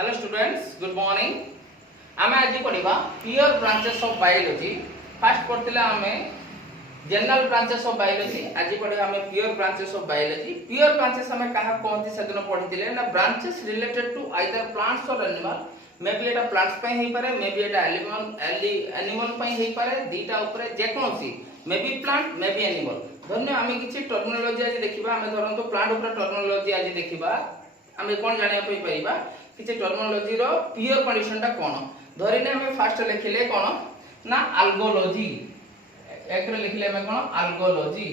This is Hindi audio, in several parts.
Hello students, good morning. Um आज पढ़ा pure branches of biology. First पढ़ते um general branches of biology. आज पढ़ा um pure branches of biology. Pure branches um क्या कहते से दिन पढ़ी ना branches related to either plants और एनिमल। मे बी एटा प्लांट्स पे ही पारे, मे बी एटा एनिमल पे ही पारे। दीटा ऊपर जेकोसी may be plant may be animal. धन्य आम किसी टर्मिनोलॉजी आज देखा। आम धरतो प्लांट ऊपर टर्मिनोलॉजी आज देखा। आम कौन जाना पाइबा किसी टर्मिनोलॉजी रो प्योर कंडीशन टा कोन धरिने हमें फास्ट लिखिले कोन ना अल्गोलॉजी। एक रे लिखिले हमें कोन अल्गोलॉजी।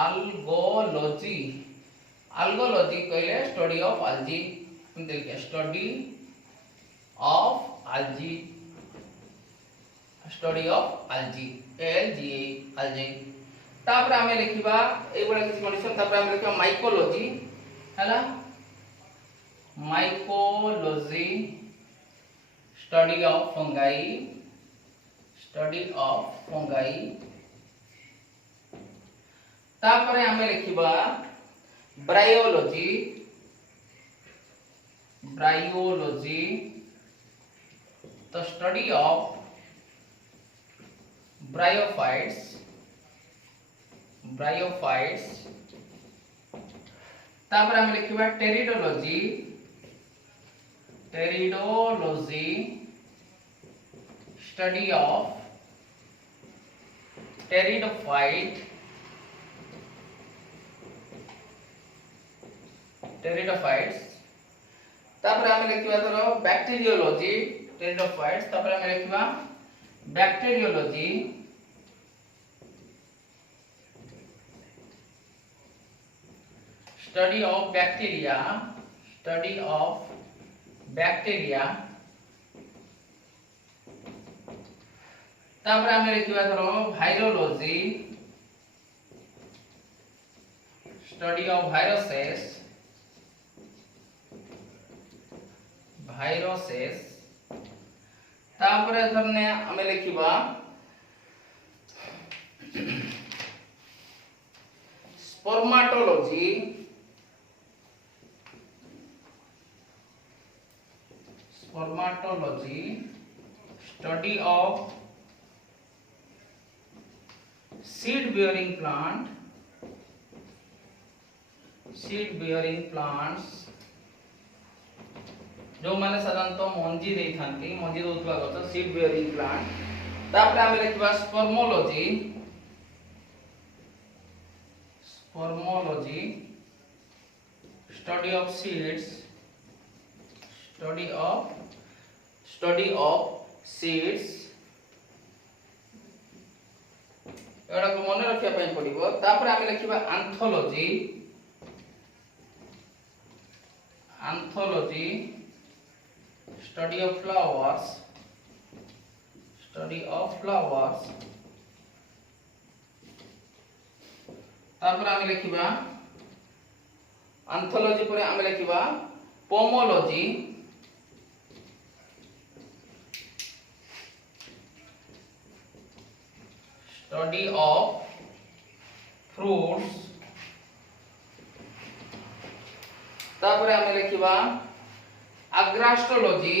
अल्गोलॉजी अल्गोलॉजी कहले स्टडी ऑफ अल्जी। हम देखिए study of algae, study of algae algae algae. तापर हमें लिखिबा ए बडा किसी कंडीशन। तापर हमें लिखिबा माइकोलॉजी हैला। Mycology study of fungi, study of fungi. तापर हमें लिखिबा bryology, bryology the study of bryophytes, bryophytes. तापर हमें लिखिबा pteridology, pteridology study of pteridophyte, pteridophytes. तापर हमें लिखिबा धरो बैक्टीरियोलॉजी टेरिडोफाइट्स। तापर हमें लिखिबा bacteriology study of bacteria, study of bacteria. तापर हमें लिखिबा धरो virology study of viruses, viruses. तापर धरने हमें लिखिबा spermatology, spermatology study of seed bearing plant, seed bearing plants जो माने साधारणतः मंजी दे थांती, मंजी दोतबा गछ सीड बेयरिंग प्लांट। तापर हम लिखबा spermology, spermology study of seeds, study of seeds. एडा को मन रखिया पई पड़िबो। तापर हम लिखबा anthology, anthology study of flowers, study of flowers. तापर हम लिखबा एंथोलॉजी पर हम लिखबा पोमोलॉजी, स्टडी ऑफ फ्रूट्स। तापर हम लिखबा agrostology,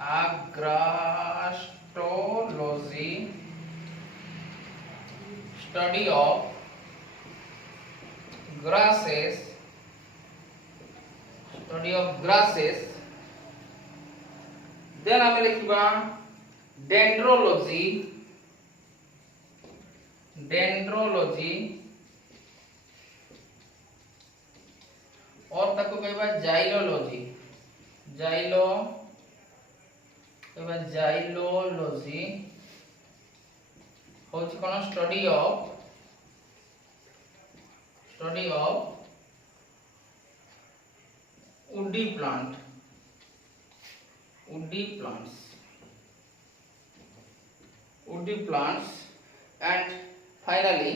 agrostology study of grasses, study of grasses। Then हमें लिखबा डेंड्रोलॉजी, डेंड्रोलॉजी और ताको कहबा जाइलोलॉजी, जाइलो कहबा जाइलोलॉजी होची कोन study of woody plant, woody plants, woody plants and finally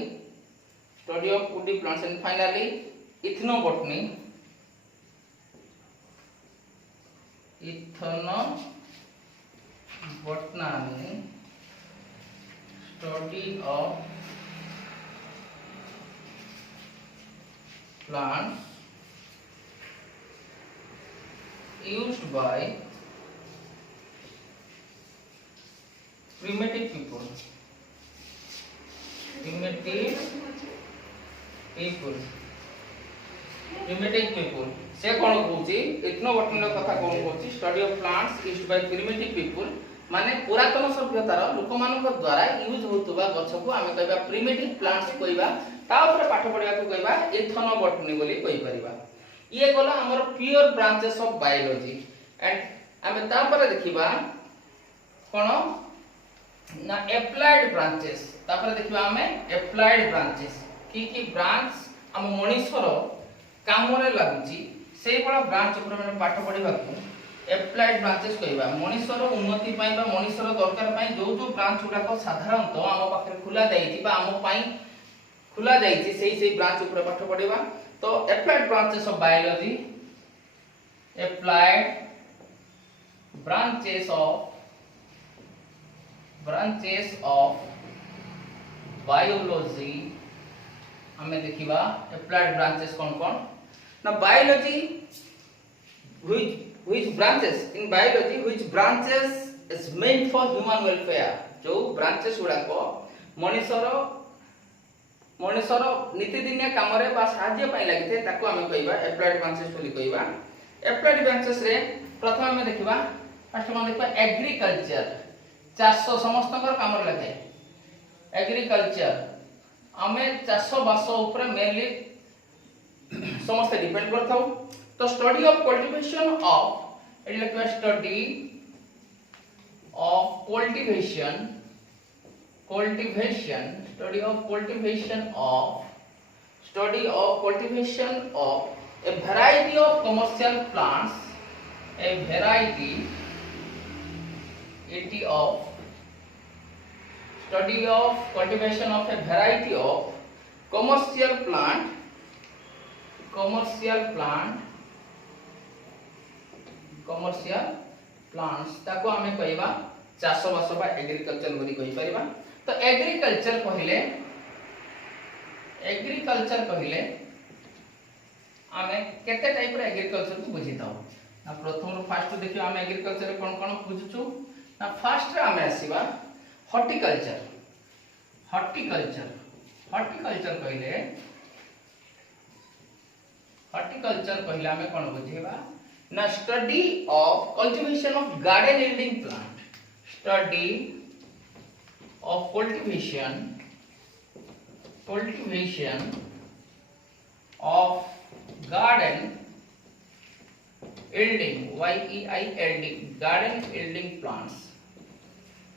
study of woody plants and finally ethnobotany, ethnobotany study of plants used by primitive people से कौन कहूची इथनोबॉटनी कथा कौन कहूची study of plants used by primitive people माने पुरातन सभ्यतार लोक मानक द्वारा यूज होतबा गछ को आमे कहबा प्रिमिटिव प्लांट्स कहबा ता ऊपर पाठ पढिया को कहबा इथनोबॉटनी बोली कहि परिबा ये गला हमर pure branches of biology and आमे ता पर देखिबा कोन ना एप्लाइड ब्रांचेस ता पर देखिबा आमे एप्लाइड ब्रांचेस की ब्रांच हम मनीषर काम रे लागुची सेही बडा ब्रांच ऊपर हम पाठ पढिबा को एप्लाइड ब्रांचेस कहबा मनीषर उन्नति पई बा मनीषर दरकार पई जो जो ब्रांच गुडा को साधारणतः हम पाखरे खुला जाईची बा हम पई खुला जाईची सेही ब्रांच ऊपर पाठ पढिबा तो applied branches of biology applied branches of biology हमें देखिबा एप्लाइड ब्रांचेस कौन कौन ना biology which branches in biology which branches is meant for human welfare जो ब्रांचेस गुडा को मनुष्यर नीतिदिनिया काम रे बा साहाय्य पई लागिथे ताको हमें कहबा एप्लाइड ब्रांचेस बोली कहबा एप्लाइड ब्रांचेस रे प्रथम हमें देखिबा फर्स्ट हम देखबा एग्रीकल्चर चाष समस्त काम रे लागे एग्रीकल्चर हमें चाष बास ऊपर मेनली समस्त डिपेंड करथाउ तो study of cultivation of it like study of cultivation study of cultivation of a variety of commercial plants study of cultivation of a variety of commercial plants ताको हमें कहबा चाष बास बा एग्रीकल्चर बोली कहि परिबा तो एग्रीकल्चर कहले आमे केते टाइप रे एग्रीकल्चर को बुझिताऊ ना प्रथम फास्ट देखियो आमे एग्रीकल्चर कोन कोन बुझुछु ना फास्ट रे आमे आसीबा हॉर्टिकल्चर कहले आमे कोन बुझेबा ना study of cultivation of garden yielding plant study of cultivation of garden yielding garden yielding plants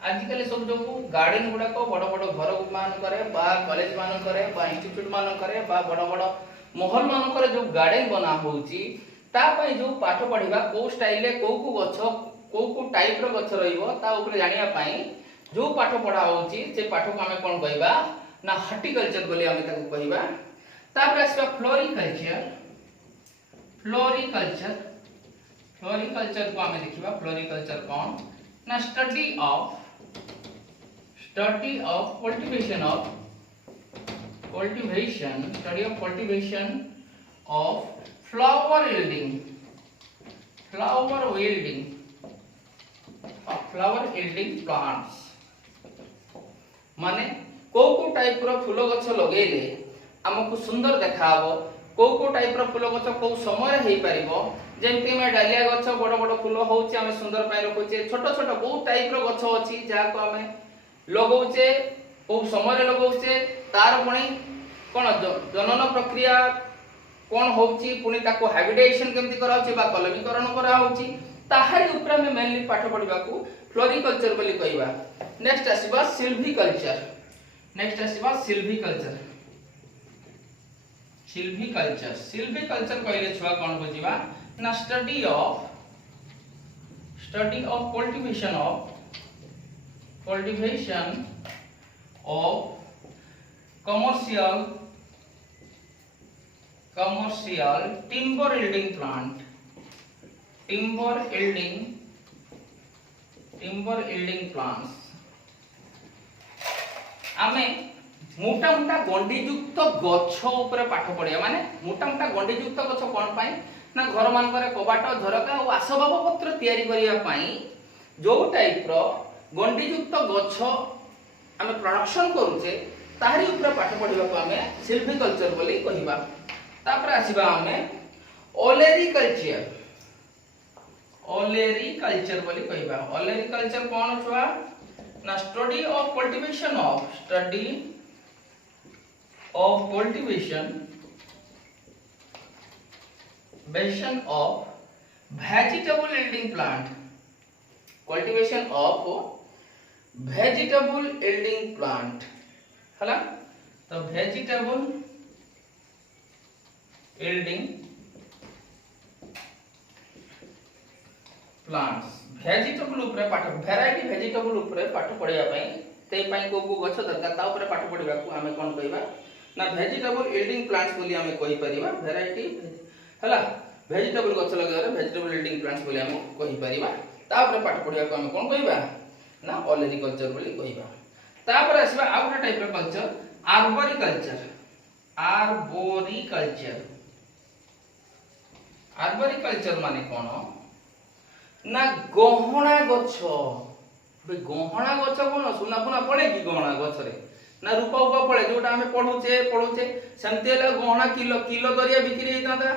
आजिकल सब जो गार्डन गुडा को बड़ बड़ घर मान करे बा कॉलेज मान करे बा इंस्टीट्यूट मान करे बा बड़ बड़ महल मान करे जो गार्डन बना होउची ता पई जो पाठ पढिबा को स्टाइल रे को गछ को टाइप रो गछ रहिबो ता ऊपर जानिया पई जो पाठ पढ़ा होची से पाठ को हमें कोन कहबा ना हॉर्टिकल्चर बोली हमें ताको कहबा तापर आसबा फ्लोरिकल्चर को हमें देखिबा फ्लोरिकल्चर कोन ना study of cultivation of flower yielding plants माने को टाइप रो फूल गछ लगेले हमकु सुंदर देखाबो को टाइप रो फूल गछ को समय हेई परिबो जेमति में डालिया गछ बड़ बड़ फूल होउची हमें सुंदर पाई रखुचे छोट छोट को टाइप रो गछ अछि जा को हमें लगौचे को समय रे लगौचे तार पुणी कोन जनन प्रक्रिया कोन होउची पुणी ताको हाइब्रिडाइजेशन केमति करा होची बा कलमीकरण करा होची ताहारी ऊपर में मेनली पाठ पढिबा को फ्लोरिकल्चर बोली कहबा नेक्स्ट आसीबा सिल्वीकल्चर कहले छुआ कोन बुझिबा ना study of cultivation of commercial timber yielding plants आमे मोटा मोटा गंडी युक्त गछ ऊपर पाठ पढिया माने मोटा मोटा गंडी युक्त गछ कोन पाई ना घर मानकर कबाट झरका और आसबाब पत्र तैयारी करिया पई जो टाइप रो गंडी युक्त गछ आमे प्रोडक्शन करूचे ताहारी ऊपर पाठ पढिबा को आमे सिल्विकल्चर बोली कहिबा। तापर आसीबा आमे ओलेरिकल्चर बोली कहिबा। ओलेरिकल्चर कोन छुआ ना study of cultivation of vegetable yielding plant, cultivation of vegetable yielding plant हला। तो vegetable yielding plants vegetable ऊपर पाठ variety vegetable ऊपर पाठ पढिया पई ते पई को गछ दरकार ता ऊपर पाठ पढिबा को हमें कोन कहबा ना vegetable yielding plants बोली हमें कहि परिबा। variety हला वेजिटेबल गछ लगारे वेजिटेबल यील्डिंग प्लांट्स बोली हम कहि परिबा। तापर पाठ पढिया को हम कोन कहिबा ना ओलेरिकल्चर बोली कहिबा। तापर आसीबा आउटा टाइप रो कल्चर आर्बोरिकल्चर माने कोन ना गहना गछ। बे गहना गछ कोन सुना पुना पड़े कि गहना गछ रे ना रूपा उपा पड़े जोटा हमें पढुचे सेमते हला गहना किलो दरिया बिक्री हेताता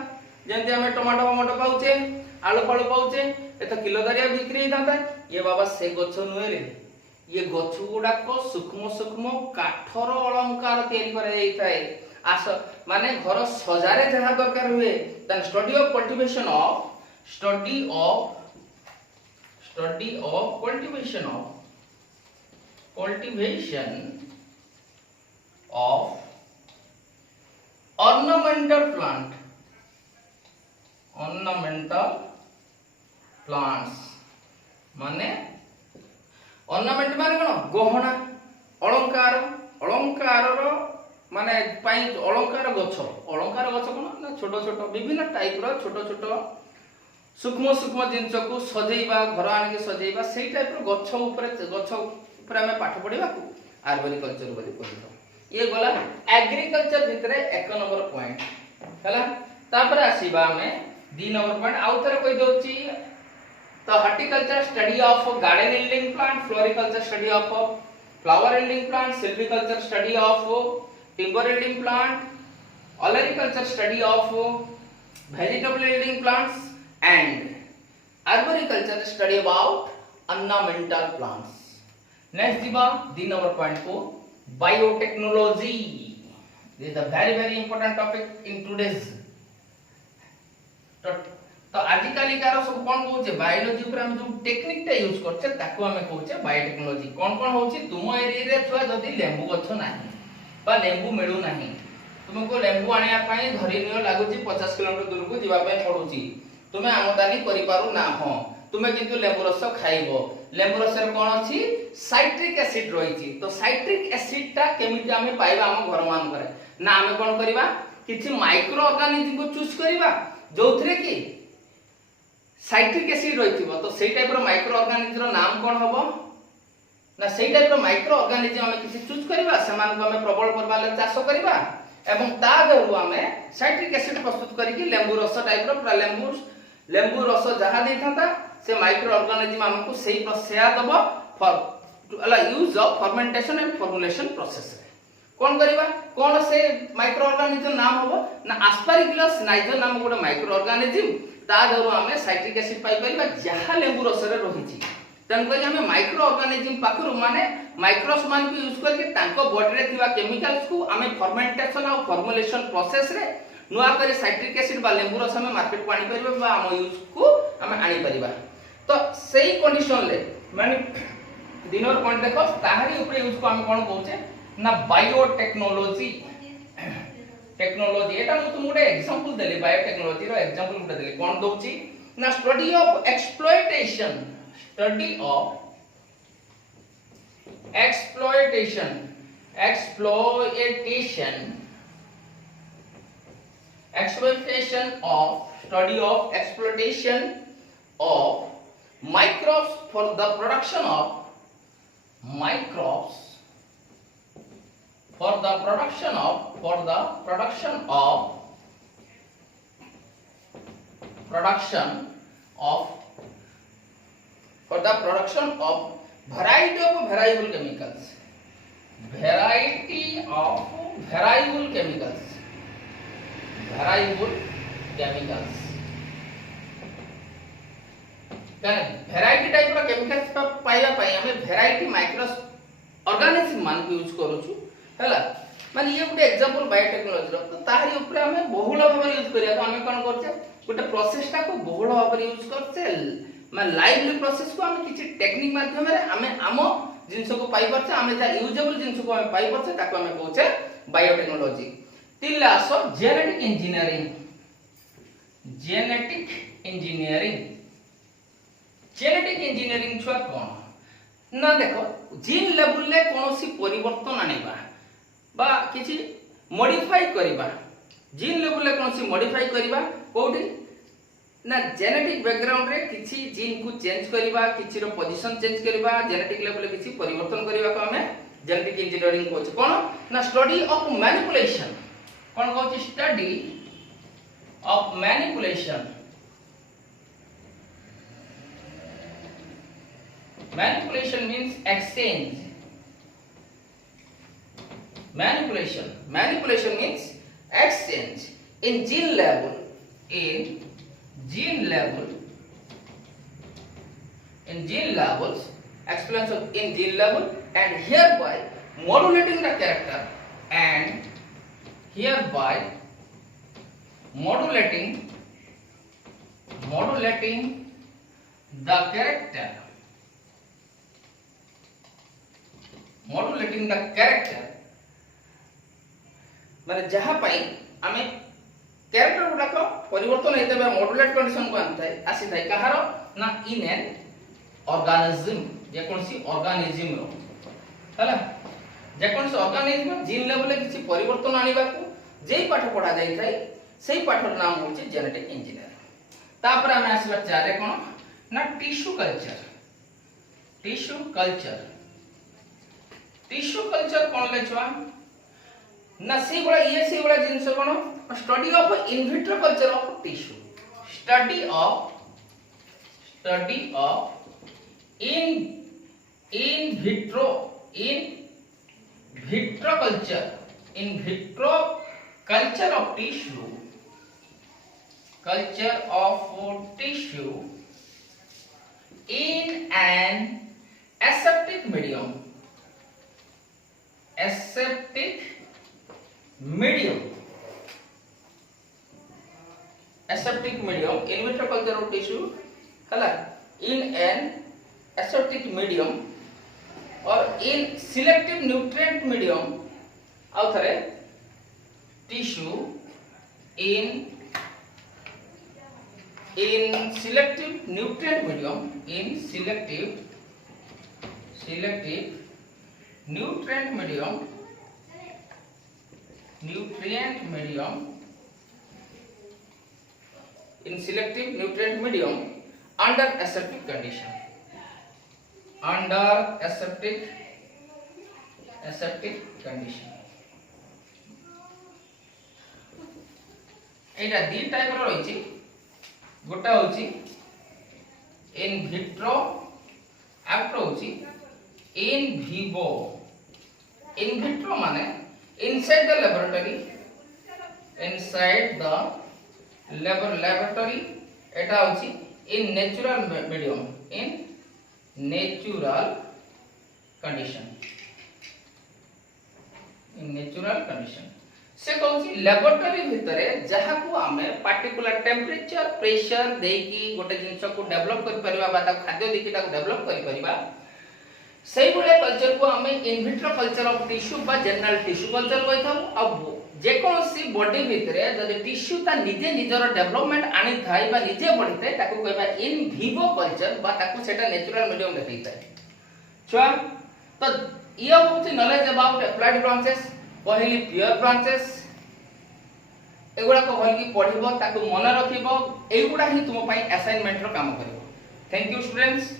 जेंते हमें टमाटो पाउचे आलू फालू पाउचे एत किलो दरिया बिक्री हेताता। ये बाबा से गछ नुहे रे ये गछ गुडाक सूक्ष्म काठर अलंकार तैयारी करा जाई थाए आस माने घर सजारे जहा दरकार हुए then study of cultivation of ornamental plants माने ornament माने कोन गहना अलंकार रो माने पाई अलंकार गछ कोन ना छोटो विभिन्न टाइप रो छोटो सूक्ष्म जिंस को सजेइबा घर आनि के सजेइबा सेही टाइप रो गछ ऊपर हमें पाठ पढिबा को आर्बोरिकल्चर बोली कहतो। ये गला एग्रीकल्चर भितरे 1 नंबर पॉइंट हला। तापर आसीबा हमें 2 नंबर पॉइंट आउथरे कहि दोची। तो horticulture study of garden yielding plant, floriculture study of flower yielding plant, silviculture study of timber yielding plant, olericulture study of vegetable yielding plants and arboriculture study about ornamental plants। Next दिबा 3 नंबर पॉइंट को biotechnology. This is the very important topic in today's तो आजिकाली कार सब कोन कहूचे बायोलॉजी ऊपर हम जो टेक्निक टा यूज करछे ताको हमें कहूचे बायोटेक्नोलॉजी। कोन होची तुम एरिया रे छुआ जदी लेंबू गछ नाही बा लेंबू मिलू नाही तुमको लेंबू आनिया पई धरि नियो लागुची 50 किलोमीटर दूर को जीवा पई पडुची तुमे आमदानी करि पारु ना हो तुमे किंतु लेंबू रस खाइबो। लेंबू रस रे कोन अछि साइट्रिक एसिड रहिची। तो साइट्रिक एसिड टा केमिति हमें पाइबा हम घर मान करे ना हमें कोन करिबा किछि माइक्रो ऑर्गेनिज्म को चूज करिबा जोथरे की साइट्रिक एसिड रहिथिबो। तो सेही टाइप रो माइक्रो ऑर्गेनिज्म रो नाम कोन हबो ना सेही टाइप रो माइक्रो ऑर्गेनिज्म हमें किछि चूज करिबा सेमान को हमें प्रबल करबाले चाष करिबा एवं ता दरु हमें साइट्रिक एसिड प्रस्तुत करिकि लेंबू रस टाइप रो पूरा लेंबू रस जहा देथाता से माइक्रो ऑर्गेनिज्म हमको सही प्रसेया दबो फॉर अला use of fermentation and formulation process रे कोन करिबा कोन से माइक्रो ऑर्गेनिज्म नाम हबो ना एस्पेरिगुलस नाइजर नाम गोटे माइक्रो ऑर्गेनिज्म ता दरु हमें साइट्रिक एसिड पाई परिबा जहा लेंबू रस रे रहिची तन कहि हमें माइक्रो ऑर्गेनिज्म पाखरु माने माइक्रोस मान को यूज करके तांको बॉडी रे थिबा केमिकल्स को हमें फर्मेंटेशन और फॉर्मुलेशन प्रोसेस रे नुआ करे साइट्रिक एसिड बा लेंबू रस हमें मार्केट को आनी परिबा बा हम यूज को हमें आनी परिबा। तो सही कंडीशन ले माने दिनर पॉइंट देखो ताहारी ऊपर यूज को हम कोन कहूचे ना बायोटेक्नोलॉजी टेक्नोलॉजी एटा मु तुमरे एग्जांपल देली बायोटेक्नोलॉजी रो एग्जांपल मुटे देली कोन दोची ना study of exploitation of microbes for the production of production of for the production of variety of variable chemicals, variety of variable chemicals, variable chemicals, variety type of chemicals पाइबा पई हमें variety micro organism मान को यूज करूछु हैला माने ये गुटे एग्जांपल बायोटेक्नोलॉजी रो तो ताहारी ऊपर हमें बहुल भाव यूज करिया तो हमें कोन करछे गुटे प्रोसेस टा को बहुल भाव यूज करछे माने लाइवली प्रोसेस को हमें किछि टेक्निक माध्यम रे हमें आमो जिंस को पाई परछे हमें जा यूजेबल जिंस को हमें पाई परछे ताको हमें कहउछे बायोटेक्नोलॉजी तिल्ला आसो genetic engineering, genetic engineering, genetic engineering छुआ कोन ना देखो जीन लेवल ले कोनोसी परिवर्तन आनिबा बा किछि मॉडिफाई करिबा, जीन लेवल ले कोनोसी मॉडिफाई करिबा कोठी ना जेनेटिक बैकग्राउंड रे किछि जीन को चेंज करिबा, किछि रो पोजीशन चेंज करिबा, जेनेटिक लेवल ले किछि परिवर्तन करिबा को हमें जेनेटिक इंजीनियरिंग कहउछ कोन ना स्टडी ऑफ मैनिपुलेशन, कोन कहउछ study of manipulation, manipulation means exchange, manipulation means exchange in gene level, in gene level, in gene levels, explanation of in gene level and hereby modulating the character and hereby modulating the character, modulating the character माने जहा पई हमें कैरेक्टर गुडा को परिवर्तन हेते बा मॉड्युलेट कंडीशन को आनताय आसी थाय कहारो ना इन एन ऑर्गेनिज्म जे कोनसी ऑर्गेनिज्म रो हला जे कोनसी ऑर्गेनिज्म जीन लेवल ले किछि परिवर्तन आनिबा को जेई पाठ पढा जाई थाय सेही पाठर नाम होछि जेनेटिक इंजीनियर। तापर हमें आसला चारे कोन ना tissue culture, tissue culture, tissue culture कोन ले छुआ ना से गुडा ये से गुडा जिंस कोन study of in vitro culture of tissue, study of in vitro culture, in vitro culture of tissue, culture of tissue in an aseptic medium, aseptic medium, aseptic medium, in vitro culture of tissue कला in an aseptic medium or in selective nutrient medium आउ थरे tissue in selective nutrient medium, in selective nutrient medium in selective nutrient medium under aseptic condition, under aseptic condition Etah the type रो रहिछि गोटा होछि इन विट्रो आफ्टर होछि इन विवो। इन विट्रो माने inside the laboratory, inside the laboratory एटा होछि in natural medium, in natural condition, in natural condition से कहउछि लैबोरेटरी भितरे जहा को हमें पार्टिकुलर टेंपरेचर प्रेशर देकी गोटे जिंस को डेवलप कर परिबा बा ता खाद्य देकी ता डेवलप कर परिबा सेही बळे कल्चर को हमें इन विट्रो कल्चर ऑफ टिश्यू बा जनरल टिश्यू कल्चर कहथौ। अब जे कोनसी बॉडी भितरे जदि टिश्यू ता निजे निजर डेवलपमेंट आनी थाई बा निजे बढ़िते ताको कहबा इन विवो कल्चर बा ताको सेटा नेचुरल मीडियम देखैता छुआ। तो ये होछि नॉलेज अबाउट एप्लाइड ब्रांचेस, पहली प्योर ब्रांचेस एगुडा को भलकी पढिबो ताको मन रखिबो एगुडा ही तुम पई असाइनमेंट रो काम करिवो। Thank you students.